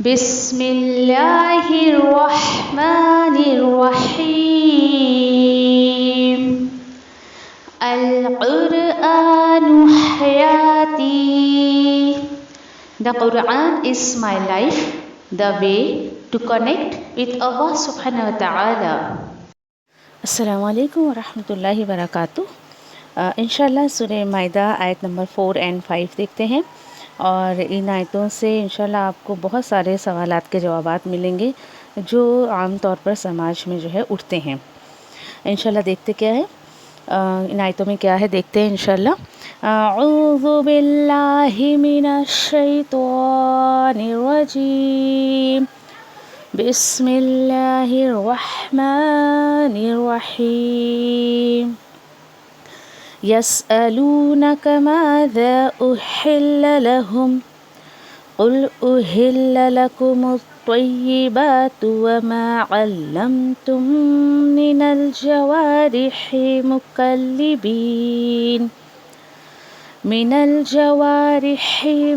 بسم اللہ الرحمن الرحیم القرآن حیاتی. The Quran is my life, the way to connect with Allah subhanahu wa ta'ala. السلام علیکم ورحمۃ اللہ وبرکاتہ. انشاءاللہ سورہ مائدہ آیت نمبر 4 اور 5 دیکھتے ہیں، اور ان آیتوں سے انشاءاللہ آپ کو بہت سارے سوالات کے جوابات ملیں گے جو عام طور پر سماج میں جو ہے اٹھتے ہیں. انشاءاللہ دیکھتے کیا ہے، ان آیتوں میں کیا ہے دیکھتے ہیں انشاءاللہ. اعوذ باللہ من الشیطان الرجیم، بسم اللہ الرحمن الرحیم. یسألونک ماذا احل لهم قل احل لکم الطیبات وما علمتم من الجوارح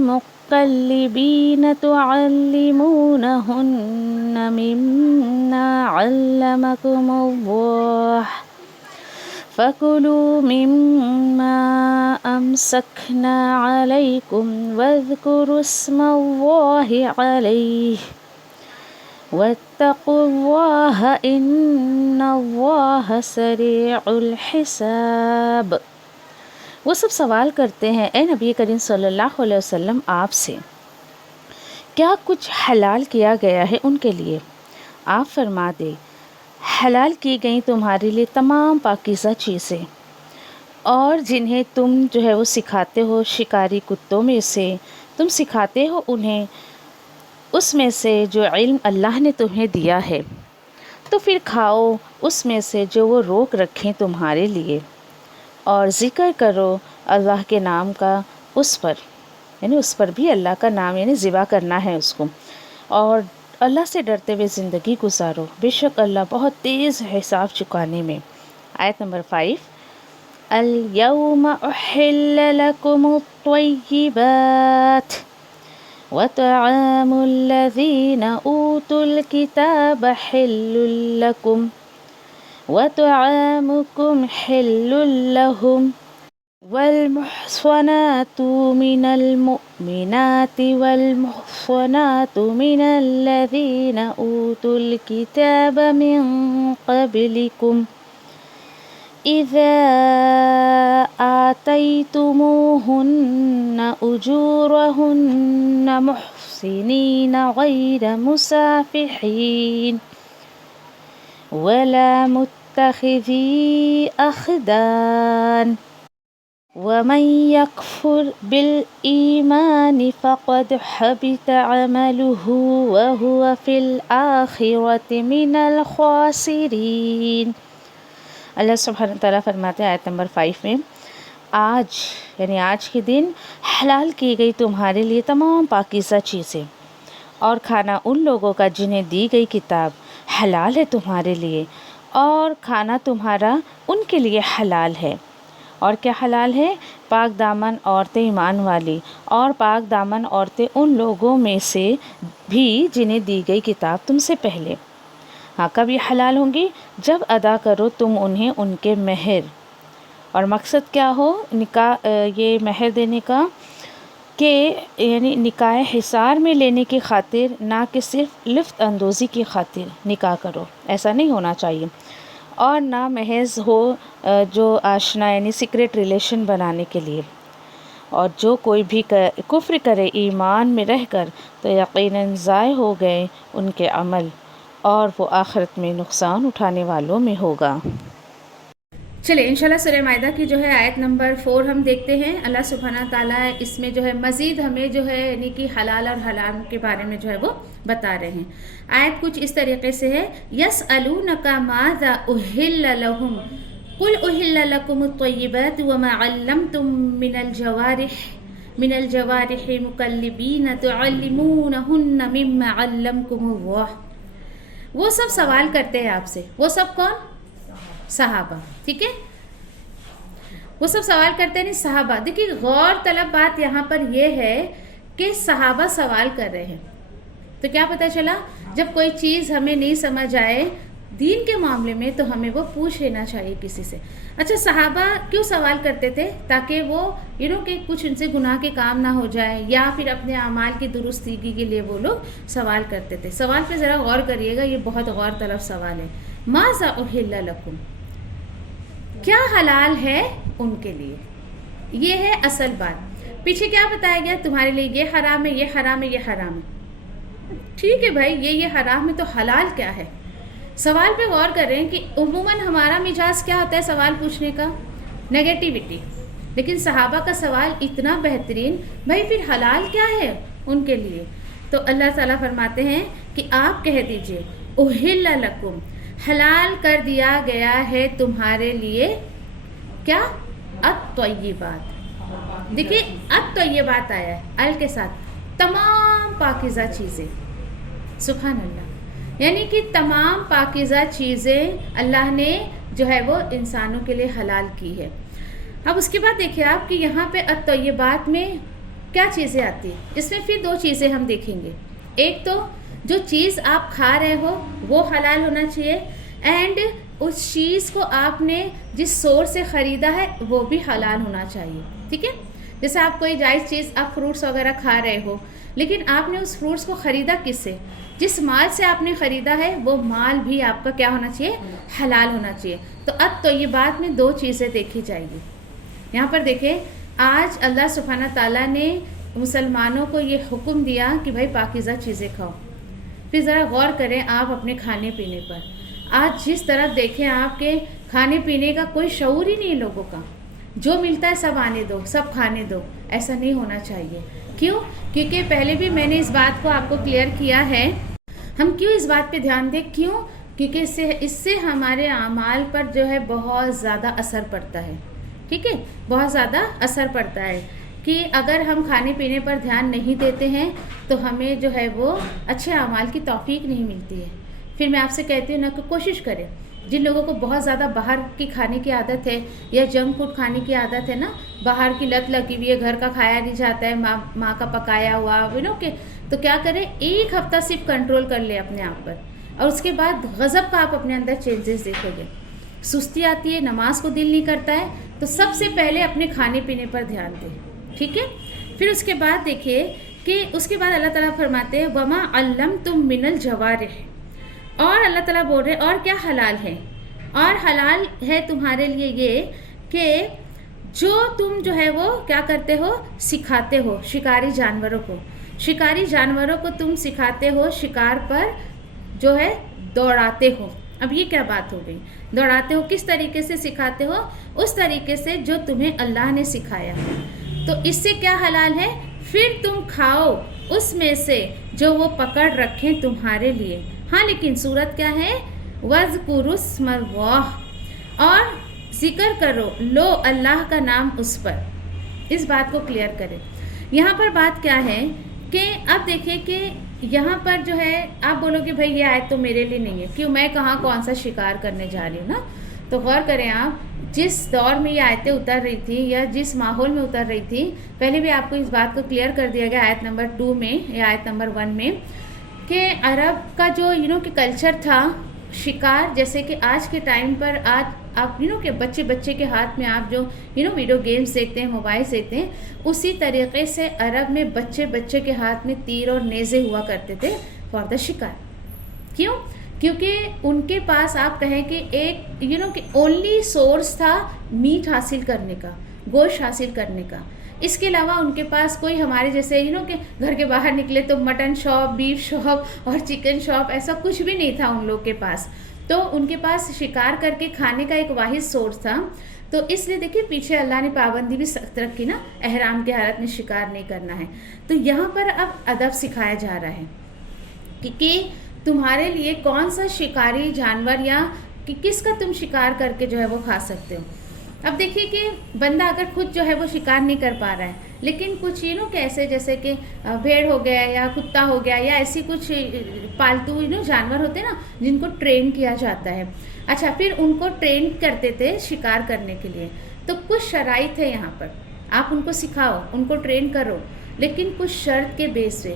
مقلبین تعلمونهن مما علمكم الله فَكُلُوا مِمَّا أَمْسَكْنَا عَلَيْكُمْ وَاذْكُرُوا اسْمَ اللَّهِ عَلَيْهِ وَاتَّقُوا اللَّهَ إِنَّ اللَّهَ سَرِيعُ الْحِسَابِ. وہ سب سوال کرتے ہیں اے نبی کریم صلی اللہ علیہ وسلم آپ سے، کیا کچھ حلال کیا گیا ہے ان کے لیے؟ آپ فرما دے، حلال کی گئیں تمہارے لیے تمام پاکیزہ چیزیں، اور جنہیں تم جو ہے وہ سکھاتے ہو شکاری کتوں میں سے، تم سکھاتے ہو انہیں اس میں سے جو علم اللہ نے تمہیں دیا ہے، تو پھر کھاؤ اس میں سے جو وہ روک رکھیں تمہارے لیے، اور ذکر کرو اللہ کے نام کا اس پر، یعنی اس پر بھی اللہ کا نام یعنی ذبح کرنا ہے اس کو، اور اللہ سے ڈرتے ہوئے زندگی گزارو، بے شک اللہ بہت تیز ہے حساب چکانے میں. آیت نمبر 5. اليوم احل لكم الطیبات وطعام الذین اوتوا الکتاب حل لكم وطعامكم حل لهم والمحصنات من المؤمنات والمحصنات من الذين أوتوا الكتاب من قبلكم إذا آتيتموهن أجورهن محصنين غير مسافحين ولا متخذي أخدان ومن يكفر بالإيمان فقد حبط عمله وهو في الآخرة من الخاسرين. اللہ سبحانہ تعالیٰ فرماتے ہیں آیت نمبر 5 میں، آج یعنی آج کے دن حلال کی گئی تمہارے لیے تمام پاکیزہ چیزیں، اور کھانا ان لوگوں کا جنہیں دی گئی کتاب حلال ہے تمہارے لیے، اور کھانا تمہارا ان کے لیے حلال ہے. اور کیا حلال ہے؟ پاک دامن عورتیں ایمان والی، اور پاک دامن عورتیں ان لوگوں میں سے بھی جنہیں دی گئی کتاب تم سے پہلے. ہاں، کب یہ حلال ہوں گی؟ جب ادا کرو تم انہیں ان کے مہر. اور مقصد کیا ہو نکاح یہ مہر دینے کا، کہ یعنی نکاح حصار میں لینے کی خاطر، نہ کہ صرف لطف اندوزی کی خاطر نکاح کرو، ایسا نہیں ہونا چاہیے. اور نہ محض ہو جو آشنا یعنی سیکریٹ ریلیشن بنانے کے لیے. اور جو کوئی بھی کفر کرے ایمان میں رہ کر تو یقیناً ضائع ہو گئے ان کے عمل، اور وہ آخرت میں نقصان اٹھانے والوں میں ہوگا. چلے انشاءاللہ سورہ مائدہ کی جو ہے آیت نمبر 4 ہم دیکھتے ہیں. اللہ سبحانہ تعالیٰ اس میں جو ہے مزید ہمیں جو ہے یعنی کہ حلال اور حرام کے بارے میں جو ہے وہ بتا رہے ہیں. آیت کچھ اس طریقے سے ہے، یسألونک ماذا احل لهم قل احل لكم الطیبات وما علمتم من الجوارح مقلبین تعلمونهن مما علمكم الله. وہ سب سوال کرتے ہیں آپ سے. وہ سب کون؟ صحابہ. ٹھیک ہے، وہ سب سوال کرتے ہیں صحابہ. دیکھیے غور طلب بات یہاں پر یہ ہے کہ صحابہ سوال کر رہے ہیں. تو کیا پتہ چلا، جب کوئی چیز ہمیں نہیں سمجھ آئے دین کے معاملے میں تو ہمیں وہ پوچھ لینا چاہیے کسی سے. اچھا صحابہ کیوں سوال کرتے تھے؟ تاکہ وہ کہ کچھ ان سے گناہ کے کام نہ ہو جائے، یا پھر اپنے اعمال کی درستگی کے لیے وہ لوگ سوال کرتے تھے. سوال پہ ذرا غور کریے گا، یہ بہت غور طلب سوال ہے. ماذا احل لکم، کیا حلال ہے ان کے لیے، یہ ہے اصل بات. پیچھے کیا بتایا گیا؟ تمہارے لیے یہ حرام ہے، یہ حرام ہے، یہ حرام ہے. ٹھیک ہے بھائی، یہ حرام ہے تو حلال کیا ہے؟ سوال پہ غور کر رہے ہیں کہ عموماً ہمارا مزاج کیا ہوتا ہے سوال پوچھنے کا؟ نیگیٹیوٹی. لیکن صحابہ کا سوال اتنا بہترین، بھائی پھر حلال کیا ہے ان کے لیے؟ تو اللہ تعالیٰ فرماتے ہیں کہ آپ کہہ دیجئے احل لکم، حلال کر دیا گیا ہے تمہارے لیے کیا؟ الطیبات. دیکھیے الطیبات آیا ہے ال کے ساتھ، تمام پاکیزہ چیزیں. سبحان اللہ، یعنی کہ تمام پاکیزہ چیزیں اللہ نے جو ہے وہ انسانوں کے لیے حلال کی ہے. اب اس کے بعد دیکھیے آپ کہ یہاں پہ الطیبات میں کیا چیزیں آتی ہیں. اس میں پھر دو چیزیں ہم دیکھیں گے. ایک تو جو چیز آپ کھا رہے ہو وہ حلال ہونا چاہیے، اینڈ اس چیز کو آپ نے جس سورس سے خریدا ہے وہ بھی حلال ہونا چاہیے. ٹھیک ہے، جیسے آپ کوئی جائز چیز، آپ فروٹس وغیرہ کھا رہے ہو، لیکن آپ نے اس فروٹس کو خریدا کس سے؟ جس مال سے آپ نے خریدا ہے وہ مال بھی آپ کا کیا ہونا چاہیے؟ حلال ہونا چاہیے. تو اب تو یہ بات میں دو چیزیں دیکھی جائے گی. یہاں پر دیکھیں، آج اللہ سبحانہ تعالیٰ نے مسلمانوں کو یہ حکم دیا کہ بھائی پاکیزہ چیزیں کھاؤ. پھر ذرا غور کریں آپ اپنے کھانے پینے پر. آج جس طرف دیکھیں آپ کے کھانے پینے کا کوئی شعور ہی نہیں ہے لوگوں کا. جو ملتا ہے سب آنے دو، سب کھانے دو. ایسا نہیں ہونا چاہیے. کیوں؟ کیونکہ پہلے بھی میں نے اس بات کو آپ کو کلیئر کیا ہے. ہم کیوں اس بات پہ دھیان دیں؟ کیوں؟ کیونکہ اس سے ہمارے اعمال پر جو ہے بہت زیادہ اثر پڑتا ہے. ٹھیک ہے، بہت زیادہ اثر پڑتا ہے کہ اگر ہم کھانے پینے پر دھیان نہیں دیتے ہیں تو ہمیں جو ہے وہ اچھے اعمال کی توفیق نہیں ملتی ہے. پھر میں آپ سے کہتی ہوں نا کہ کوشش کریں، جن لوگوں کو بہت زیادہ باہر کی کھانے کی عادت ہے یا جنک فوڈ کھانے کی عادت ہے نا، باہر کی لت لگی ہوئی ہے، گھر کا کھایا نہیں جاتا ہے، ماں کا پکایا ہوا کہ تو کیا کریں، ایک ہفتہ صرف کنٹرول کر لیں اپنے آپ پر، اور اس کے بعد غضب کا آپ اپنے اندر چینجز دیکھو گے. سستی آتی ہے، نماز کو دل نہیں کرتا ہے، تو سب سے پہلے اپنے کھانے پینے پر دھیان دیں. ٹھیک ہے، پھر اس کے بعد دیکھیے کہ اس کے بعد اللہ تعالیٰ فرماتے ہیں وما علمتم من الجوارح، اور اللہ تعالیٰ بول رہے اور کیا حلال ہے، اور حلال ہے تمہارے لیے یہ کہ جو تم جو ہے وہ کیا کرتے ہو، سکھاتے ہو شکاری جانوروں کو. شکاری جانوروں کو تم سکھاتے ہو، شکار پر جو ہے دوڑاتے ہو. اب یہ کیا بات ہو گئی؟ دوڑاتے ہو کس طریقے سے سکھاتے ہو؟ اس طریقے سے جو تمہیں اللہ نے سکھایا. تو اس سے کیا حلال ہے؟ پھر تم کھاؤ اس میں سے جو وہ پکڑ رکھیں تمہارے لیے. ہاں لیکن صورت کیا ہے؟ وَاذْكُرُوا اسْمَ اللَّهِ، اور ذکر کرو، لو اللہ کا نام اس پر. اس بات کو کلیئر کریں. یہاں پر بات کیا ہے کہ اب دیکھیں کہ یہاں پر جو ہے آپ بولو کہ بھائی یہ آیت تو میرے لیے نہیں ہے، کیوں، میں کہاں کون سا شکار کرنے جا رہی ہوں نا. تو غور کریں آپ، جس دور میں یہ آیتیں اتر رہی تھی یا جس ماحول میں اتر رہی تھی، پہلے بھی آپ کو اس بات کو کلیئر کر دیا گیا آیت نمبر 2 میں یا آیت نمبر 1 میں، کہ عرب کا جو کہ کلچر تھا شکار. جیسے کہ آج کے ٹائم پر آج آپ کہ بچے کے ہاتھ میں آپ جو ویڈیو گیمز دیکھتے ہیں، موبائلس دیکھتے ہیں، اسی طریقے سے عرب میں بچے کے ہاتھ میں تیر اور نیزے ہوا کرتے تھے فار دا شکار. کیوں؟ کیونکہ ان کے پاس آپ کہیں کہ ایک کہ اونلی سورس تھا میٹ حاصل کرنے کا، گوشت حاصل کرنے کا. اس کے علاوہ ان کے پاس کوئی ہمارے جیسے کہ گھر کے باہر نکلے تو مٹن شاپ، بیف شاپ اور چکن شاپ، ایسا کچھ بھی نہیں تھا ان لوگ کے پاس. تو ان کے پاس شکار کر کے کھانے کا ایک واحد سورس تھا. تو اس لیے دیکھیے پیچھے اللہ نے پابندی بھی سخت رکھی نا، احرام کی حالت میں شکار نہیں کرنا ہے. تو یہاں پر اب ادب سکھایا جا رہا ہے کہ تمہارے لیے کون سا شکاری جانور یا کہ کس کا تم شکار کر کے جو ہے وہ کھا سکتے ہو. اب دیکھیے کہ بندہ اگر خود جو ہے وہ شکار نہیں کر پا رہا ہے، لیکن کچھ کہ ایسے جیسے کہ بھیڑ ہو گیا یا کتا ہو گیا یا ایسی کچھ پالتو جانور ہوتے ہیں نا جن کو ٹرین کیا جاتا ہے. اچھا، پھر ان کو ٹرین کرتے تھے شکار کرنے کے لیے. تو کچھ شرائط ہے یہاں پر، آپ ان کو سکھاؤ، ان کو ٹرین کرو، لیکن کچھ شرط کے بیس پہ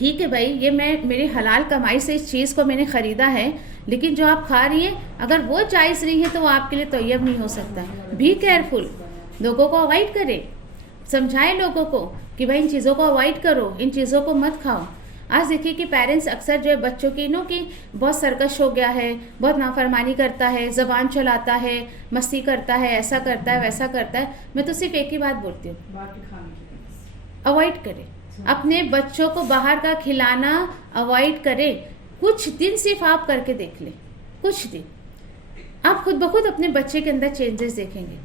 ٹھیک ہے بھائی، یہ میں میری حلال کمائی سے اس چیز کو میں نے خریدا ہے، لیکن جو آپ کھا رہی ہیں اگر وہ جائز نہیں ہے تو وہ آپ کے لیے طیب نہیں ہو سکتا ہے. بی کیئرفل، لوگوں کو اوائڈ کریں، سمجھائیں لوگوں کو کہ بھائی ان چیزوں کو اوائڈ کرو، ان چیزوں کو مت کھاؤ. آج دیکھیے کہ پیرنٹس اکثر جو ہے بچوں کی کی بہت سرکش ہو گیا ہے، بہت نافرمانی کرتا ہے، زبان چلاتا ہے، مستی کرتا ہے، ایسا کرتا ہے ویسا کرتا ہے. میں تو صرف ایک ہی بات بولتی ہوں، اوائڈ کریں. اپنے بچوں کو باہر کا کھلانا اوائڈ کریں. کچھ دن صرف آپ کر کے دیکھ لیں، کچھ دن آپ خود بخود اپنے بچے کے اندر چینجز دیکھیں گے.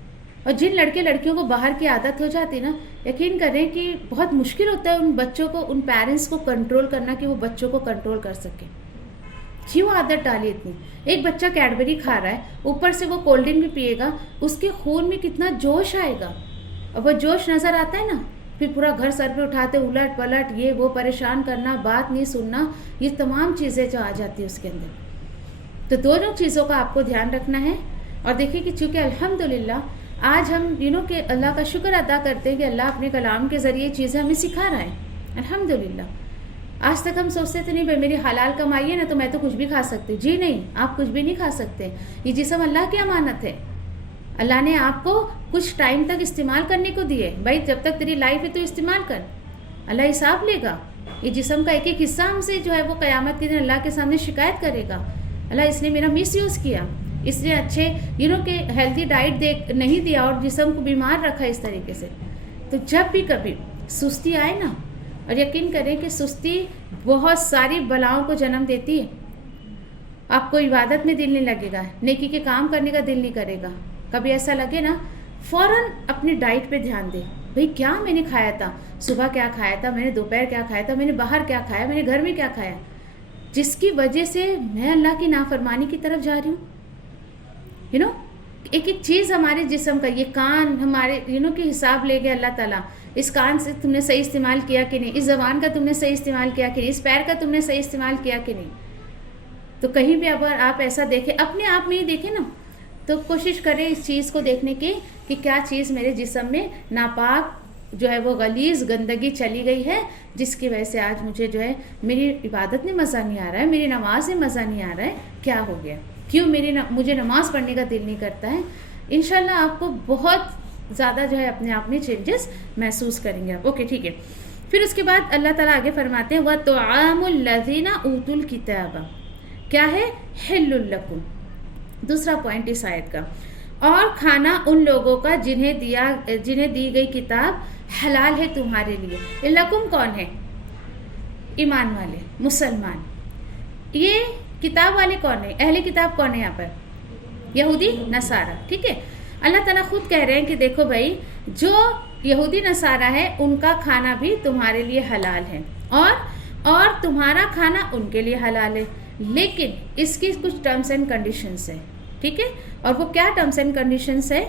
اور جن لڑکے لڑکیوں کو باہر کی عادت ہو جاتی نا، یقین کریں کہ بہت مشکل ہوتا ہے ان بچوں کو، ان پیرنٹس کو کنٹرول کرنا کہ وہ بچوں کو کنٹرول کر سکیں. کیوں عادت ڈالی اتنی؟ ایک بچہ کیڈبری کھا رہا ہے، اوپر سے وہ کولڈ ڈرنک بھی پیے گا، اس کے خون میں کتنا جوش آئے گا. اور وہ جوش نظر آتا ہے نا، پھر پورا گھر سر پہ اٹھاتے، الٹ پلٹ، یہ وہ پریشان کرنا، بات نہیں سننا، یہ تمام چیزیں جو آ جاتی ہیں اس کے اندر. تو دونوں چیزوں کا آپ کو دھیان رکھنا ہے. اور دیکھیے کہ چونکہ الحمدللہ آج ہم کہ اللہ کا شکر ادا کرتے ہیں کہ اللہ اپنے کلام کے ذریعے چیزیں ہمیں سکھا رہا ہے. الحمدللہ. آج تک ہم سوچتے تھے نہیں بھائی میری حلال کمائی ہے نا تو میں تو کچھ بھی کھا سکتی. جی نہیں، آپ کچھ بھی نہیں کھا سکتے. یہ جسم اللہ کی امانت ہے. اللہ نے آپ کو کچھ ٹائم تک استعمال کرنے کو دیے. بھائی جب تک تیری لائف ہے تو استعمال کر، اللہ حساب لے گا. یہ جسم کا ایک ایک حصہ ہم سے جو ہے وہ قیامت کے دن اللہ کے سامنے شکایت کرے گا. اللہ اس نے میرا مس یوز کیا، اس نے اچھے کہ ہیلتھی ڈائٹ نہیں دیا اور جسم کو بیمار رکھا اس طریقے سے. تو جب بھی کبھی سستی آئے نا، اور یقین کریں کہ سستی بہت ساری بلاؤں کو جنم دیتی ہے. آپ کو عبادت میں دل نہیں لگے گا، نیکی کے کام کرنے کا دل نہیں کرے گا. کبھی ایسا لگے نا، فوراً اپنی ڈائٹ پہ دھیان دیں. بھئی کیا میں نے کھایا تھا، صبح کیا کھایا تھا، میں نے دوپہر کیا کھایا تھا، میں نے باہر کیا کھایا، میں نے گھر میں کیا کھایا، جس کی وجہ سے میں اللہ کی نافرمانی کی طرف جا رہی ہوں. ایک ایک چیز ہمارے جسم کا، یہ کان ہمارے کہ حساب لے گئے اللہ تعالیٰ. اس کان سے تم نے صحیح استعمال کیا کہ نہیں، اس زبان کا تم نے صحیح استعمال کیا کہ نہیں، اس پیر کا تم نے صحیح استعمال کیا کہ نہیں. تو کہیں بھی اگر آپ ایسا دیکھیں، اپنے آپ میں ہی دیکھیں نا، تو کوشش کریں اس چیز کو دیکھنے کی کہ کیا چیز میرے جسم میں ناپاک جو ہے وہ غلیظ گندگی چلی گئی ہے، جس کی وجہ سے آج مجھے جو ہے میری عبادت میں مزہ نہیں آ رہا ہے، میری نماز میں مزہ نہیں آ رہا ہے. کیا ہو گیا، کیوں مجھے نماز پڑھنے کا دل نہیں کرتا ہے. انشاءاللہ آپ کو بہت زیادہ جو ہے اپنے آپ میں چینجز محسوس کریں گے آپ. اوکے ٹھیک ہے. پھر اس کے بعد اللہ تعالیٰ آگے فرماتے ہیں وَطُعَامُ الَّذِينَ أُوتُوا الْكِتَابَ، کیا ہے؟ حِلٌّ لَكُمْ. دوسرا پوائنٹ اس آیت کا، اور کھانا ان لوگوں کا جنہیں دی گئی کتاب حلال ہے تمہارے لیے. لکم کون ہے؟ ایمان والے، مسلمان. یہ کتاب والے کون ہیں؟ اہل کتاب کون ہے یہاں پر؟ یہودی نصارہ. ٹھیک ہے. اللہ تعالیٰ خود کہہ رہے ہیں کہ دیکھو بھائی، جو یہودی نصارہ ہے ان کا کھانا بھی تمہارے لیے حلال ہے، اور تمہارا کھانا ان کے لیے حلال ہے، لیکن اس کی کچھ ٹرمز اینڈ کنڈیشنز ہیں. ٹھیک ہے. اور وہ کیا ٹرمز اینڈ کنڈیشنز ہے؟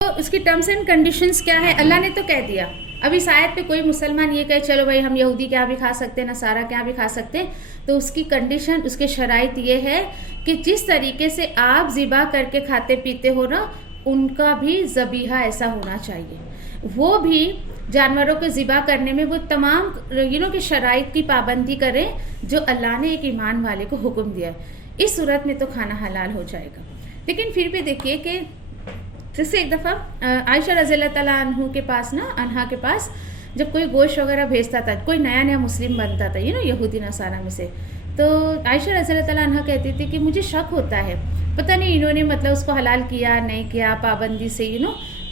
تو اس کی ٹرمز اینڈ کنڈیشنز کیا ہے؟ اللہ نے تو کہہ دیا. اب اس آیت پہ کوئی مسلمان یہ کہے چلو بھائی ہم یہودی کے یہاں بھی کھا سکتے ہیں، نصارہ کے یہاں بھی کھا سکتے ہیں، تو اس کی کنڈیشن، اس کے شرائط یہ ہے کہ جس طریقے سے آپ ذبح کر کے کھاتے پیتے ہو نا، ان کا بھی ذبیحہ ایسا ہونا چاہیے. وہ بھی جانوروں کو ذبح کرنے میں وہ تمام کی شرائط کی پابندی کریں جو اللہ نے ایک ایمان والے کو حکم دیا ہے. اس صورت میں تو کھانا حلال ہو جائے گا. لیکن پھر بھی دیکھیے کہ جیسے ایک دفعہ عائشہ رضی اللہ تعالیٰ عنہا کے پاس جب کوئی گوشت وغیرہ بھیجتا تھا، کوئی نیا مسلم بنتا تھا یہودی نصارہ میں سے، تو عائشہ رضی اللہ تعالیٰ عنہا کہتی تھی کہ مجھے شک ہوتا ہے، پتہ نہیں انہوں نے مطلب اس کو حلال کیا نہیں کیا پابندی سے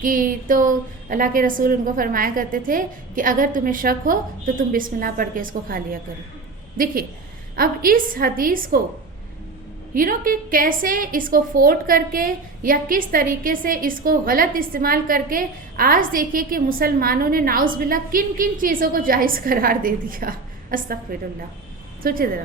کہ تو اللہ کے رسول ان کو فرمایا کرتے تھے کہ اگر تمہیں شک ہو تو تم بسم اللہ پڑھ کے اس کو کھا لیا کرو. دیکھیے اب اس حدیث کو کہ کیسے اس کو فوٹ کر کے یا کس طریقے سے اس کو غلط استعمال کر کے آج دیکھیے کہ مسلمانوں نے نعوذ باللہ کن کن چیزوں کو جائز قرار دے دیا. استغفر اللہ. سوچے ذرا،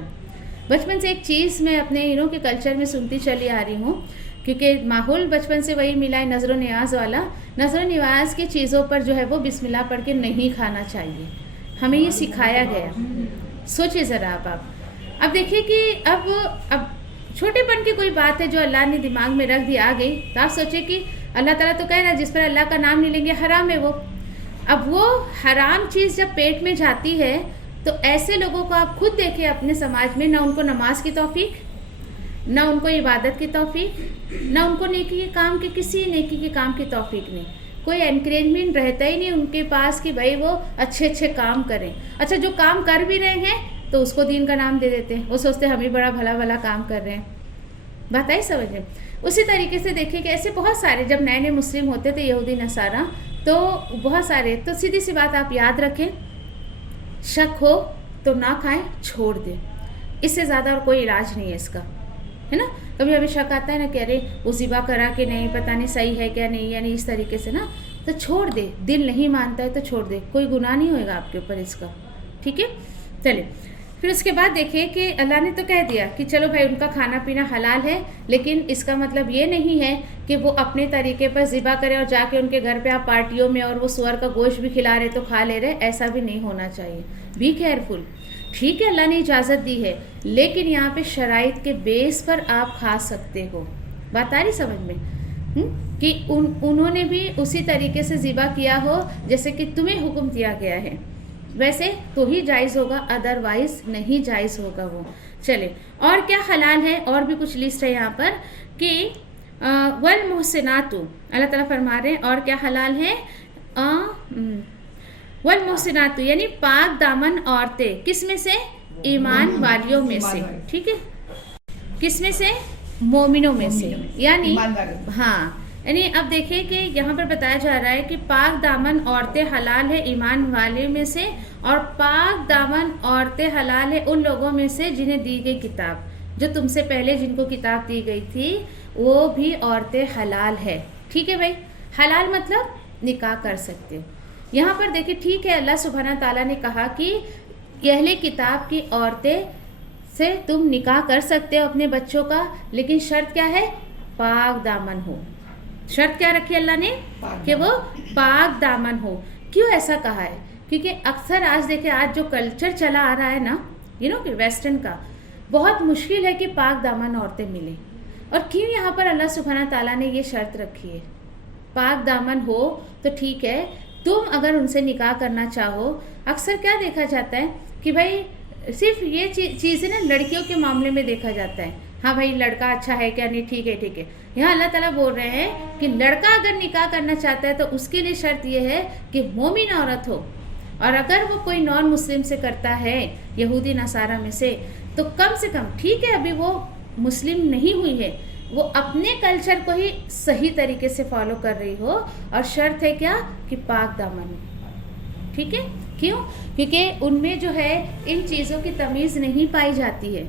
بچپن سے ایک چیز میں اپنے کے کلچر میں سنتی چلی آ رہی ہوں، کیونکہ ماحول بچپن سے وہی ملا ہے نظر و نیاز والا. نظر و نیاز کی چیزوں پر جو ہے وہ بسم اللہ پڑھ کے نہیں کھانا چاہیے، ہمیں یہ سکھایا گیا. سوچے ذرا آپ اب دیکھیے کہ اب چھوٹے پن کی کوئی بات ہے جو اللہ نے دماغ میں رکھ دی آ گئی، تو آپ سوچے کہ اللہ تعالیٰ تو کہہ رہا ہے جس پر اللہ کا نام نہیں لیں گے حرام ہے وہ. اب وہ حرام چیز جب پیٹ میں جاتی ہے تو ایسے لوگوں کو آپ خود دیکھیں اپنے سماج میں، نہ ان کو نماز کی توفیق، نہ ان کو عبادت کی توفیق، نہ ان کو نیکی کے کام کی، کسی نیکی کے کام کی توفیق نہیں، کوئی انکریجمنٹ رہتا ہی نہیں ان کے پاس کہ بھائی وہ اچھے اچھے کام کریں. اچھا جو کام کر بھی رہے ہیں تو اس کو دین کا نام دے دیتے ہیں، وہ سوچتے ہیں ہم ہی بڑا بھلا بھلا کام کر رہے ہیں. بات آئی سمجھ میں؟ اسی طریقے سے دیکھیں کہ ایسے بہت سارے جب نئے نئے مسلم ہوتے تھے یہودی نصارہ، تو بہت سارے، تو سیدھی سی بات آپ یاد رکھیں، شک ہو تو نہ کھائیں، چھوڑ دیں. اس سے زیادہ اور کوئی علاج نہیں ہے اس کا، ہے نا. کبھی ابھی شک آتا ہے نا کہ ارے وہ ذبح کرا کہ نہیں، پتہ نہیں صحیح ہے کیا نہیں، یعنی اس طریقے سے نا، تو چھوڑ دے. دل نہیں مانتا ہے تو چھوڑ دے، کوئی گناہ نہیں ہوئے گا آپ کے اوپر اس کا. ٹھیک ہے. چلے پھر اس کے بعد دیکھیں کہ اللہ نے تو کہہ دیا کہ چلو بھائی ان کا کھانا پینا حلال ہے، لیکن اس کا مطلب یہ نہیں ہے کہ وہ اپنے طریقے پر ذبح کرے اور جا کے ان کے گھر پہ آپ پارٹیوں میں اور وہ سور کا گوشت بھی کھلا رہے تو کھا لے رہے. ایسا بھی نہیں ہونا چاہیے. Be careful. ٹھیک ہے اللہ نے اجازت دی ہے، لیکن یہاں پہ شرائط کے بیس پر آپ کھا سکتے ہو. بات آ رہی سمجھ میں؟ کہ انہوں نے بھی اسی طریقے سے ذبح کیا ہو جیسے کہ تمہیں حکم دیا گیا ہے، ویسے تو ہی جائز ہوگا، ادروائز نہیں جائز ہوگا وہ. چلے اور کیا حلال ہے، اور بھی کچھ لسٹ ہے یہاں پر کہ والمحسنات، اللہ تعالیٰ فرما رہے ہیں اور کیا حلال ہے، والمحسنات یعنی پاک دامن عورتیں، کس میں سے؟ ایمان والیوں میں سے. ٹھیک ہے. کس میں سے؟ مومنوں میں سے. یعنی ہاں، یعنی اب دیکھیں کہ یہاں پر بتایا جا رہا ہے کہ پاک دامن عورتیں حلال ہے ایمان والے میں سے، اور پاک دامن عورتیں حلال ہے ان لوگوں میں سے جنہیں دی گئی کتاب، جو تم سے پہلے جن کو کتاب دی گئی تھی وہ بھی عورتیں حلال ہے. ٹھیک ہے بھائی. حلال مطلب نکاح کر سکتے ہو. یہاں پر دیکھیں ٹھیک ہے اللہ سبحانہ تعالیٰ نے کہا کہ اہل کتاب کی عورتیں سے تم نکاح کر سکتے ہو اپنے بچوں کا، لیکن شرط کیا ہے؟ پاک دامن ہو. شرط کیا رکھی اللہ نے؟ کہ وہ پاک دامن ہو. کیوں ایسا کہا ہے؟ کیونکہ اکثر آج دیکھیں، آج جو کلچر چلا آ رہا ہے نا، کہ ویسٹرن کا، بہت مشکل ہے کہ پاک دامن عورتیں ملیں. اور کیوں یہاں پر اللہ سبحانہ تعالیٰ نے یہ شرط رکھی ہے؟ پاک دامن ہو تو ٹھیک ہے، تم اگر ان سے نکاح کرنا چاہو. اکثر کیا دیکھا جاتا ہے کہ بھائی صرف یہ چیزیں نا لڑکیوں کے معاملے میں دیکھا جاتا ہے، ہاں بھائی لڑکا اچھا ہے کیا نہیں، ٹھیک ہے ٹھیک ہے. یہاں اللہ تعالیٰ بول رہے ہیں کہ لڑکا اگر نکاح کرنا چاہتا ہے تو اس کے لیے شرط یہ ہے کہ مومن عورت ہو، اور اگر وہ کوئی نان مسلم سے کرتا ہے، یہودی نصارہ میں سے، تو کم سے کم ٹھیک ہے ابھی وہ مسلم نہیں ہوئی ہے، وہ اپنے کلچر کو ہی صحیح طریقے سے فالو کر رہی ہو، اور شرط ہے کیا کہ پاک دامن ہو. ٹھیک ہے. کیوں؟ کیونکہ ان میں جو ہے ان چیزوں کی تمیز نہیں پائی جاتی ہے،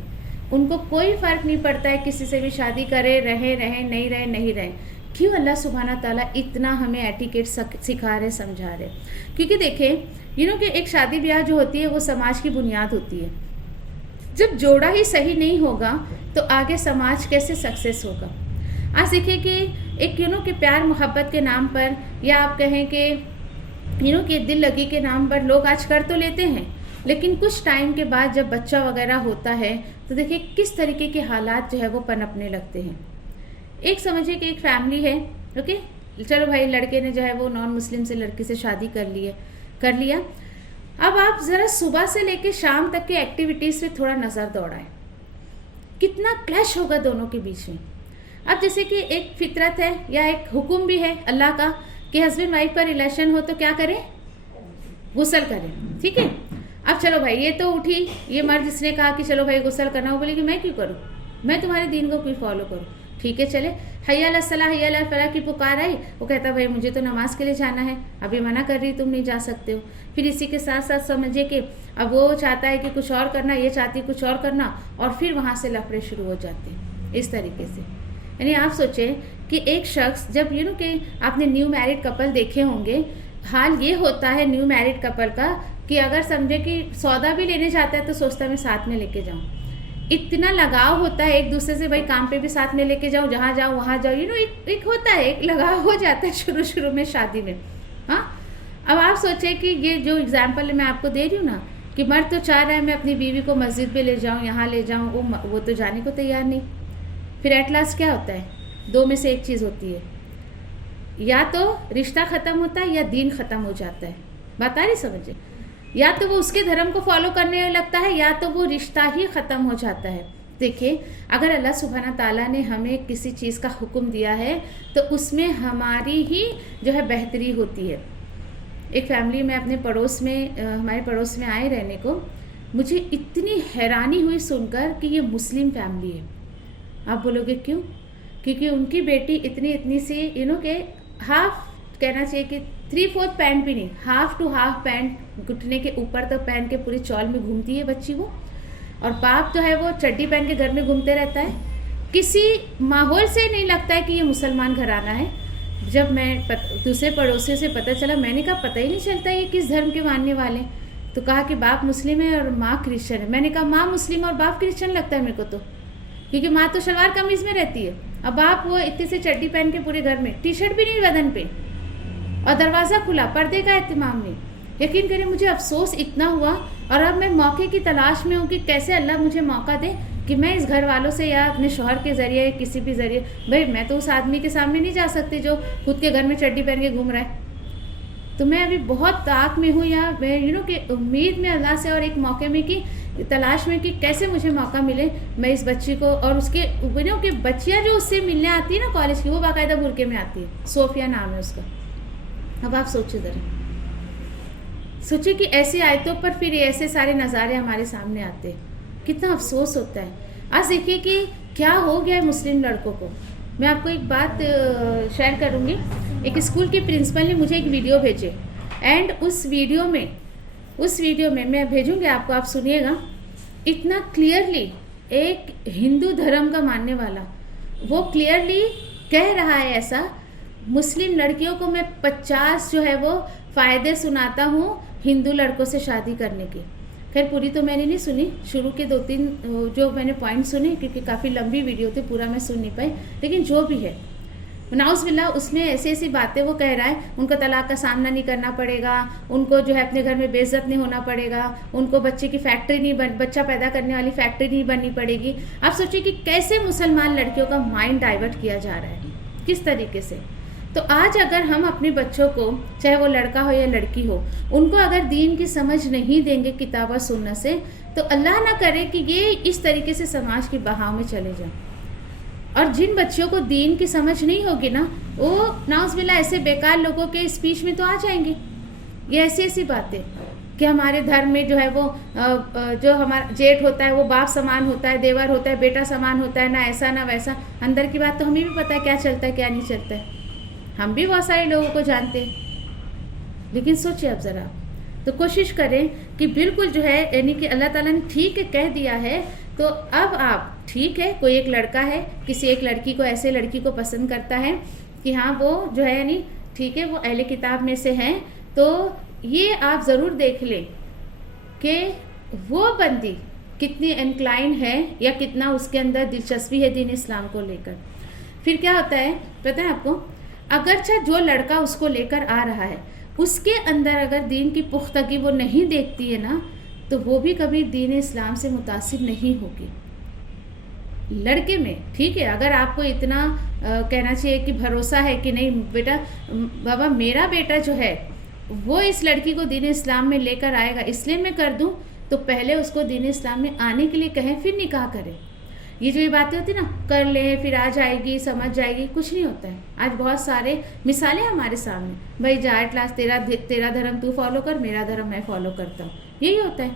ان کو کوئی فرق نہیں پڑتا ہے کسی سے بھی شادی کرے، رہے نہیں رہے. کیوں اللہ سبحانہ تعالیٰ اتنا ہمیں ایٹیکیٹ سکھا رہے، سمجھا رہے؟ کیونکہ دیکھیں کہ ایک شادی بیاہ جو ہوتی ہے وہ سماج کی بنیاد ہوتی ہے. جب جوڑا ہی صحیح نہیں ہوگا تو آگے سماج کیسے سکسیس ہوگا؟ آج دیکھیں کہ ایک کہ پیار محبت کے نام پر، یا آپ کہیں کہ کہ دل لگی کے نام پر لوگ آج کر تو لیتے ہیں، لیکن کچھ ٹائم کے بعد جب بچہ وغیرہ ہوتا ہے تو دیکھیں کس طریقے کے حالات جو ہے وہ پنپنے لگتے ہیں. ایک سمجھے کہ ایک فیملی ہے، اوکے، چلو بھائی لڑکے نے جو ہے وہ نان مسلم سے لڑکی سے شادی کر لیا. اب آپ ذرا صبح سے لے کے شام تک کے ایکٹیویٹیز پہ تھوڑا نظر دوڑائیں، کتنا کلیش ہوگا دونوں کے بیچ میں. اب جیسے کہ ایک فطرت ہے یا ایک حکم بھی ہے اللہ کا کہ ہسبینڈ وائف کا ریلیشن ہو تو کیا کریں؟ غسل کریں. ٹھیک ہے. اب چلو بھائی یہ تو اٹھی، یہ مرد جس نے کہا کہ چلو بھائی غسل کرنا، وہ بولے کہ میں کیوں کروں، میں تمہارے دین کو کیوں فالو کروں. ٹھیک ہے چلے، حی علی الصلاۃ حی علی الفلاح کی پکار آئی، وہ کہتا بھائی مجھے تو نماز کے لیے جانا ہے، ابھی منع کر رہی تم نہیں جا سکتے ہو. پھر اسی کے ساتھ ساتھ سمجھے کہ اب وہ چاہتا ہے کہ کچھ اور کرنا، یہ چاہتی کچھ اور کرنا، اور پھر وہاں سے لفڑے شروع ہو جاتے ہیں اس طریقے سے. یعنی آپ سوچیں کہ ایک شخص جب کہ آپ نے نیو میرڈ کپل دیکھے ہوں گے، حال یہ ہوتا ہے نیو میرڈ کپل کا کہ اگر سمجھے کہ سودا بھی لینے جاتا ہے تو سوچتا ہے میں ساتھ میں لے کے جاؤں. اتنا لگاؤ ہوتا ہے ایک دوسرے سے، بھائی کام پہ بھی ساتھ میں لے کے جاؤ، جہاں جاؤ وہاں جاؤ، ایک ہوتا ہے، ایک لگاؤ ہو جاتا ہے شروع میں شادی میں. ہاں اب آپ سوچیں کہ یہ جو اگزامپل میں آپ کو دے رہی ہوں نا، کہ مرد تو چاہ رہا ہے میں اپنی بیوی کو مسجد پہ لے جاؤں، یہاں لے جاؤں، وہ تو جانے کو تیار نہیں. پھر ایٹ لاسٹ کیا ہوتا ہے؟ دو میں سے ایک چیز ہوتی ہے، یا تو رشتہ ختم ہوتا ہے یا دین ختم ہو جاتا ہے. بات آ رہی سمجھے؟ یا تو وہ اس کے دھرم کو فالو کرنے لگتا ہے یا تو وہ رشتہ ہی ختم ہو جاتا ہے. دیکھیں اگر اللہ سبحانہ تعالیٰ نے ہمیں کسی چیز کا حکم دیا ہے تو اس میں ہماری ہی جو ہے بہتری ہوتی ہے. ایک فیملی میں اپنے پڑوس میں ہمارے پڑوس میں آئے رہنے کو, مجھے اتنی حیرانی ہوئی سن کر کہ یہ مسلم فیملی ہے. آپ بولو گے کیوں؟ کیونکہ ان کی بیٹی اتنی سی کہ ہاف کہنا چاہیے کہ 3/4 پینٹ بھی نہیں, ہاف ٹو ہاف پینٹ گھٹنے کے اوپر تک پہن کے پوری چول میں گھومتی ہے بچی وہ, اور باپ جو ہے وہ چڈی پہن کے گھر میں گھومتے رہتا ہے. کسی ماحول سے نہیں لگتا ہے کہ یہ مسلمان گھرانہ ہے. جب میں دوسرے پڑوسیوں سے پتہ چلا, میں نے کہا پتہ ہی نہیں چلتا یہ کس دھرم کے ماننے والے ہیں. تو کہا کہ باپ مسلم ہے اور ماں کرسچن ہے. میں نے کہا ماں مسلم اور باپ کرسچن لگتا ہے میرے کو تو, کیونکہ ماں تو شلوار قمیض میں رہتی ہے اور باپ وہ اتنی سے چڈی پہن کے پورے گھر میں, ٹی شرٹ بھی نہیں بدن پہ, اور دروازہ کھلا, پردے کا اہتمام نہیں. یقین کریں مجھے افسوس اتنا ہوا, اور اب میں موقع کی تلاش میں ہوں کہ کیسے اللہ مجھے موقع دے کہ میں اس گھر والوں سے یا اپنے شوہر کے ذریعے کسی بھی ذریعے, بھائی میں تو اس آدمی کے سامنے نہیں جا سکتی جو خود کے گھر میں چڈی پہن کے گھوم رہا ہے. تو میں ابھی بہت طاق میں ہوں, یا میں کہ امید میں اللہ سے اور ایک موقع میں کی تلاش میں کہ کیسے مجھے موقع ملے میں اس بچی کو, اور اس کے کہ بچیاں جو اس سے ملنے آتی ہے نا کالج کی, وہ باقاعدہ برقعے میں آتی ہے, صوفیہ نام ہے اس کا. اب آپ سوچیں ذرا, سوچیں کہ ایسی آیتوں پر پھر ایسے سارے نظارے ہمارے سامنے آتے, کتنا افسوس ہوتا ہے. آج دیکھیے کہ کیا ہو گیا ہے مسلم لڑکوں کو. میں آپ کو ایک بات شیئر کروں گی. ایک اسکول کی پرنسپل نے مجھے ایک ویڈیو بھیجے, اینڈ اس ویڈیو میں میں بھیجوں گی آپ کو, آپ سنیے گا. اتنا کلیئرلی ایک ہندو دھرم کا ماننے والا وہ کلیئرلی کہہ رہا ہے ایسا, مسلم لڑکیوں کو میں 50 جو ہے وہ فائدے سناتا ہوں ہندو لڑکوں سے شادی کرنے کے. خیر پوری تو میں نے نہیں سنی, شروع کے 2-3 جو میں نے پوائنٹ سنے, کیونکہ کافی لمبی ویڈیو تھی, پورا میں سن نہیں پائی. لیکن جو بھی ہے نعوذ باللہ اس میں ایسی باتیں وہ کہہ رہا ہے, ان کو طلاق کا سامنا نہیں کرنا پڑے گا, ان کو جو ہے اپنے گھر میں بے عزت نہیں ہونا پڑے گا, ان کو بچے کی فیکٹری نہیں بچہ پیدا کرنے والی فیکٹری نہیں بننی پڑے گی. آپ سوچیے کہ کیسے مسلمان لڑکیوں کا مائنڈ ڈائیورٹ کیا جا رہا ہے, کس طریقے سے. تو آج اگر ہم اپنے بچوں کو, چاہے وہ لڑکا ہو یا لڑکی ہو, ان کو اگر دین کی سمجھ نہیں دیں گے کتاب و سنت سے, تو اللہ نہ کرے کہ یہ اس طریقے سے سماج کی بہاؤ میں چلے جائیں. اور جن بچوں کو دین کی سمجھ نہیں ہوگی نا, وہ نعوذ باللہ ایسے بیکار لوگوں کے اسپیچ میں تو آ جائیں گے. یہ ایسی باتیں کہ ہمارے دھرم میں جو ہے وہ جو ہمارا جیٹھ ہوتا ہے وہ باپ سمان ہوتا ہے, دیور ہوتا ہے بیٹا سمان ہوتا ہے, نہ ایسا نہ ویسا. اندر کی بات تو ہمیں بھی پتہ ہے کیا چلتا ہے کیا نہیں چلتا ہے, ہم بھی بہت سارے لوگوں کو جانتے ہیں. لیکن سوچیں اب ذرا, تو کوشش کریں کہ بالکل جو ہے یعنی کہ اللہ تعالیٰ نے ٹھیک ہے کہہ دیا ہے, تو اب آپ ٹھیک ہے کوئی ایک لڑکا ہے کسی ایک لڑکی کو, ایسے لڑکی کو پسند کرتا ہے کہ ہاں وہ جو ہے یعنی ٹھیک ہے وہ اہل کتاب میں سے ہیں, تو یہ آپ ضرور دیکھ لیں کہ وہ بندی کتنی انکلائن ہے یا کتنا اس کے اندر دلچسپی ہے دین اسلام کو لے کر. پھر کیا ہوتا ہے پتہ ہے آپ کو, اگرچہ جو لڑکا اس کو لے کر آ رہا ہے اس کے اندر اگر دین کی پختگی وہ نہیں دیکھتی ہے نا, تو وہ بھی کبھی دین اسلام سے متاثر نہیں ہوگی. لڑکے میں ٹھیک ہے اگر آپ کو اتنا کہنا چاہیے کہ بھروسہ ہے کہ نہیں بیٹا بابا میرا بیٹا جو ہے وہ اس لڑکی کو دین اسلام میں لے کر آئے گا, اس لیے میں کر دوں, تو پہلے اس کو دین اسلام میں آنے کے لیے کہیں, پھر نکاح کریں. یہ جو یہ باتیں ہوتی نا کر لیں پھر آ جائے گی سمجھ جائے گی, کچھ نہیں ہوتا ہے. آج بہت سارے مثالیں ہمارے سامنے, بھائی جا ایٹ لاسٹ تیرا دھرم تو فالو کر, میرا دھرم میں فالو کرتا ہوں, یہی ہوتا ہے.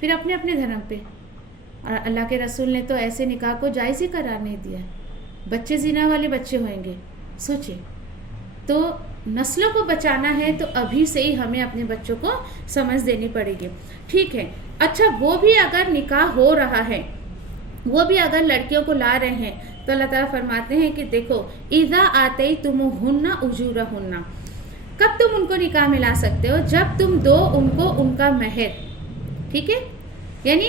پھر اپنے اپنے دھرم پہ, اور اللہ کے رسول نے تو ایسے نکاح کو جائز ہی قرار نہیں دیا. بچے زنا والے بچے ہوئیں گے, سوچیں. تو نسلوں کو بچانا ہے تو ابھی سے ہی ہمیں اپنے بچوں کو سمجھ دینی پڑے گی. ٹھیک ہے, اچھا وہ بھی اگر نکاح ہو رہا ہے, وہ بھی اگر لڑکیوں کو لا رہے ہیں, تو اللہ تعالیٰ فرماتے ہیں کہ دیکھو اذا آتیتموہن اجورہن, کب تم ان کو نکاح میں لا سکتے ہو, جب تم دو ان کو ان کا مہر. ٹھیک ہے, یعنی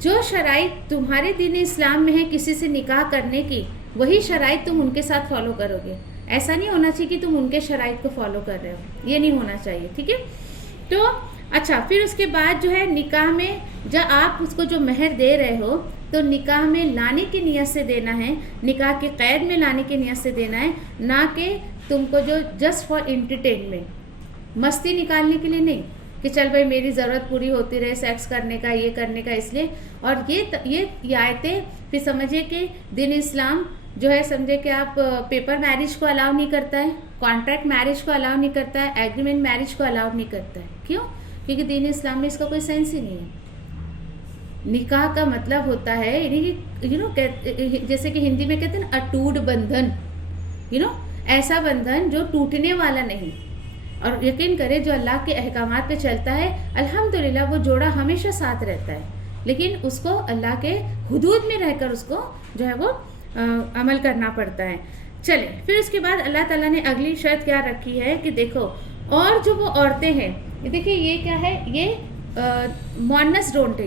جو شرائط تمہارے دین اسلام میں ہے کسی سے نکاح کرنے کی, وہی شرائط تم ان کے ساتھ فالو کرو گے. ایسا نہیں ہونا چاہیے کہ تم ان کے شرائط کو فالو کر رہے ہو, یہ نہیں ہونا چاہیے. ٹھیک ہے, تو اچھا پھر اس کے بعد جو ہے نکاح میں جب آپ اس کو جو مہر دے رہے ہو, تو نکاح میں لانے کی نیت سے دینا ہے, نکاح کے قید میں لانے کی نیت سے دینا ہے, نہ کہ تم کو جو جسٹ فار انٹرٹینمنٹ, مستی نکالنے کے لیے نہیں کہ چل بھائی میری ضرورت پوری ہوتی رہے سیکس کرنے کا یہ کرنے کا، اس لیے. اور یہ آیتیں پھر سمجھے کہ دین اسلام جو ہے سمجھے کہ آپ پیپر میرج کو الاؤ نہیں کرتا ہے، کانٹریکٹ میرج کو الاؤ نہیں کرتا ہے، ایگریمنٹ میرج کو الاؤ نہیں کرتا ہے. کیوں؟ کیونکہ دین اسلام میں اس کا کوئی سینس ہی نہیں ہے. نکاح کا مطلب ہوتا ہے جیسے کہ ہندی میں کہتے ہیں نا اٹوٹ بندھن، ایسا بندھن جو ٹوٹنے والا نہیں. اور یقین کرے جو اللہ کے احکامات پہ چلتا ہے الحمدللہ وہ جوڑا ہمیشہ ساتھ رہتا ہے، لیکن اس کو اللہ کے حدود میں رہ کر اس کو جو ہے وہ عمل کرنا پڑتا ہے. چلیں پھر اس کے بعد اللہ تعالیٰ نے اگلی شرط کیا رکھی ہے کہ دیکھو، اور جو وہ عورتیں ہیں، دیکھیے یہ کیا ہے، یہ مؤنث ڈونٹ ہے،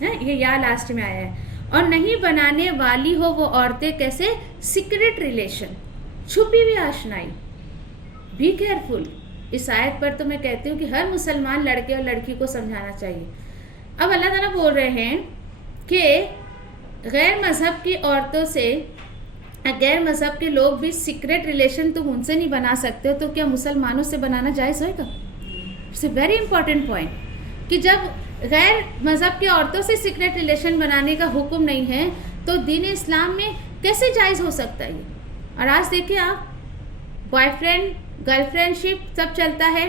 یہ یا لاسٹ میں آیا ہے. اور نہیں بنانے والی ہو وہ عورتیں کیسے، سیکرٹ ریلیشن، چھپی ہوئی آشنائی. Be careful. اس آیت پر تو میں کہتی ہوں کہ ہر مسلمان لڑکے اور لڑکی کو سمجھانا چاہیے. اب اللہ تعالیٰ بول رہے ہیں کہ غیر مذہب کی عورتوں سے، غیر مذہب کے لوگ بھی سیکرٹ ریلیشن تم ان سے نہیں بنا سکتے ہو، تو کیا مسلمانوں سے بنانا جائز ہوئے گا؟ It's a very important point کہ جب غیر مذہب کی عورتوں سے سیکرٹ ریلیشن بنانے کا حکم نہیں ہے تو دین اسلام میں کیسے جائز ہو سکتا ہے یہ؟ اور آج دیکھیں آپ، بوائے فرینڈ گرل فرینڈ شپ سب چلتا ہے،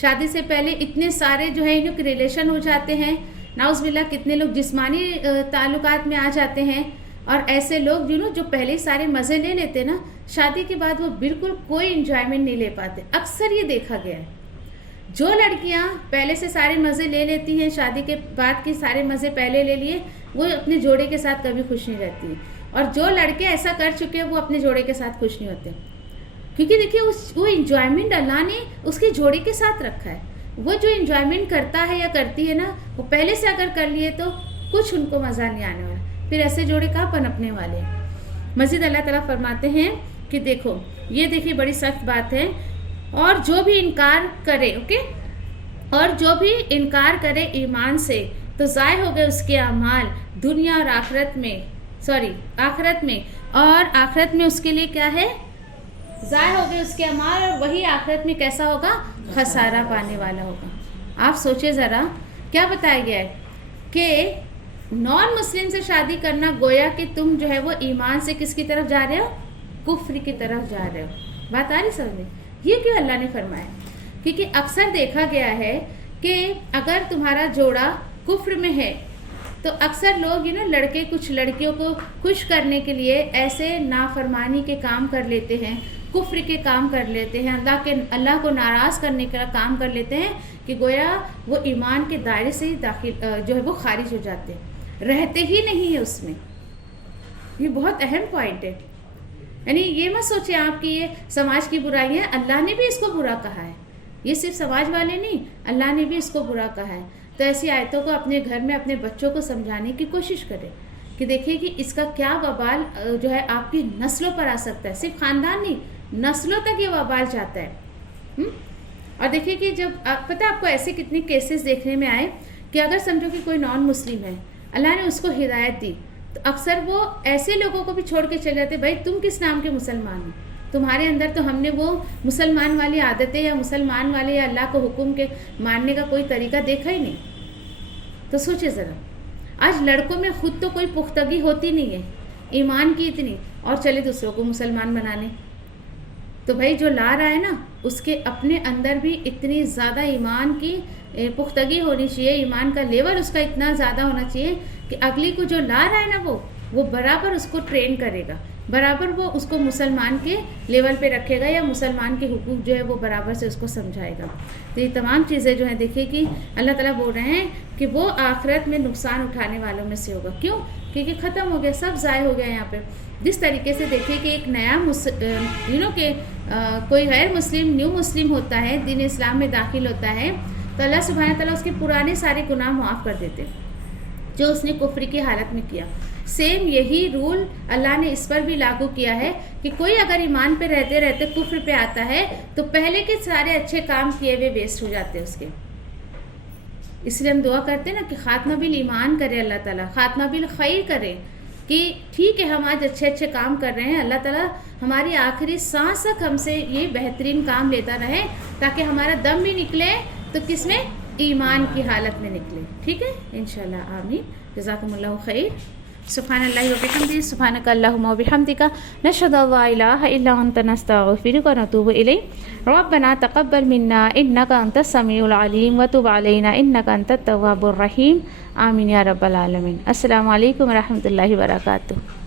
شادی سے پہلے اتنے سارے جو ہے ان کے ریلیشن ہو جاتے ہیں، نعوذ باللہ کتنے لوگ جسمانی تعلقات میں آ جاتے ہیں. اور ایسے لوگ جو پہلے سارے مزے لے لیتے نا، شادی کے بعد وہ بالکل کوئی انجوائمنٹ نہیں لے پاتے. اکثر یہ دیکھا گیا ہے. جو لڑکیاں پہلے سے سارے مزے لے لیتی ہیں، شادی کے بعد کے سارے مزے پہلے لے لیے، وہ اپنے جوڑے کے ساتھ کبھی خوش نہیں رہتی ہیں. اور جو لڑکے ایسا کر چکے ہیں وہ اپنے جوڑے کے ساتھ خوش نہیں ہوتے، کیونکہ دیکھیے وہ انجوائمنٹ اللہ نے اس کے جوڑے کے ساتھ رکھا ہے. وہ جو انجوائمنٹ کرتا ہے یا کرتی ہے نا، وہ پہلے سے اگر کر لیے تو کچھ ان کو مزہ نہیں آنے والا. پھر ایسے جوڑے کہاں پنپنے والے ہیں. مزید اللہ تعالیٰ فرماتے ہیں کہ دیکھو یہ دیکھیے بڑی سخت بات ہے، اور جو بھی انکار کرے، اوکے، اور جو بھی انکار کرے ایمان سے تو ضائع ہو گئے اس کے اعمال دنیا اور آخرت میں، اور آخرت میں اس کے لیے کیا ہے، ضائع ہو گئے اس کے اعمال، اور وہی آخرت میں کیسا ہوگا، خسارہ پانے والا ہوگا. آپ سوچے ذرا کیا بتایا گیا ہے کہ نان مسلم سے شادی کرنا گویا کہ تم جو ہے وہ ایمان سے کس کی طرف جا رہے ہو، کفر کی طرف جا رہے ہو. بات آ رہی سمجھ میں؟ یہ کیوں اللہ نے فرمایا؟ کیونکہ اکثر دیکھا گیا ہے کہ اگر تمہارا جوڑا کفر میں ہے تو اکثر لوگ لڑکے کچھ لڑکیوں کو خوش کرنے کے لیے ایسے نافرمانی کے کام کر لیتے ہیں، کفر کے کام کر لیتے ہیں، اللہ کو ناراض کرنے کا کام کر لیتے ہیں کہ گویا وہ ایمان کے دائرے سے ہی داخل جو ہے وہ خارج ہو جاتے ہیں، رہتے ہی نہیں ہے اس میں. یہ بہت اہم پوائنٹ ہے. یعنی یہ مت سوچیں آپ کی یہ سماج کی برائی ہے، اللہ نے بھی اس کو برا کہا ہے. یہ صرف سماج والے نہیں، اللہ نے بھی اس کو برا کہا ہے. تو ایسی آیتوں کو اپنے گھر میں اپنے بچوں کو سمجھانے کی کوشش کریں کہ دیکھیں کہ اس کا کیا وبال جو ہے آپ کی نسلوں پر آ سکتا ہے. صرف خاندان نہیں، نسلوں تک یہ وبال جاتا ہے. اور دیکھیں کہ جب پتہ آپ کو ایسے کتنے کیسز دیکھنے میں آئے کہ اگر سمجھو کہ کوئی نان مسلم ہے، اللہ نے اس کو ہدایت دی، تو اکثر وہ ایسے لوگوں کو بھی چھوڑ کے چلے جاتے، بھائی تم کس نام کے مسلمان ہو، تمہارے اندر تو ہم نے وہ مسلمان والی عادتیں یا مسلمان والے یا اللہ کو حکم کے ماننے کا کوئی طریقہ دیکھا ہی نہیں. تو سوچے ذرا، آج لڑکوں میں خود تو کوئی پختگی ہوتی نہیں ہے ایمان کی اتنی، اور چلے دوسروں کو مسلمان بنانے. تو بھائی جو لا رہا ہے نا، اس کے اپنے اندر بھی اتنی زیادہ ایمان کی پختگی ہونی چاہیے، ایمان کا لیول اس کا اتنا زیادہ ہونا چاہیے کہ اگلی کو جو لا رہا ہے نا وہ برابر اس کو ٹرین کرے گا، برابر وہ اس کو مسلمان کے لیول پہ رکھے گا، یا مسلمان کے حقوق جو ہے وہ برابر سے اس کو سمجھائے گا. تو یہ تمام چیزیں جو ہیں دیکھیے کہ اللہ تعالیٰ بول رہے ہیں کہ وہ آخرت میں نقصان اٹھانے والوں میں سے ہوگا. کیوں؟ کیونکہ ختم ہو گیا، سب ضائع ہو گیا. یہاں پہ جس طریقے سے دیکھیے کہ ایک نیا کہ کوئی غیر مسلم نیو مسلم ہوتا ہے، دین اسلام میں داخل ہوتا ہے، تو اللہ سبحانہ تعالیٰ اس کے پرانے سارے گناہ معاف کر دیتے جو اس نے کفر کی حالت میں کیا. سیم یہی رول اللہ نے اس پر بھی لاگو کیا ہے کہ کوئی اگر ایمان پہ رہتے رہتے کفر پہ آتا ہے تو پہلے کے سارے اچھے کام کیے ہوئے ویسٹ ہو جاتے ہیں اس کے. اس لیے ہم دعا کرتے ہیں نا کہ خاتمہ بالایمان کرے اللہ تعالیٰ، خاتمہ بالخیر کرے، کہ ٹھیک ہے ہم آج اچھے کام کر رہے ہیں، اللہ تعالیٰ ہماری آخری سانس تک ہم سے یہ بہترین کام لیتا رہے، تاکہ ہمارا دم بھی نکلے تو کس میں، ایمان کی حالت میں نکلے. ٹھیک ہے انشاءاللہ. آمین. جزاکم اللہ خیر. سبحان اللہ و بحمدہ سبحانک اللہم و بحمدک نشہد ان لا الہ الا انت نستغفرک و نتوب الیک. ربنا تقبل منا انک انت السمیع العلیم وتب علینا انک انت التواب الرحیم. آمین یا رب العالمین. السلام علیکم و رحمۃ اللہ وبرکاتہ.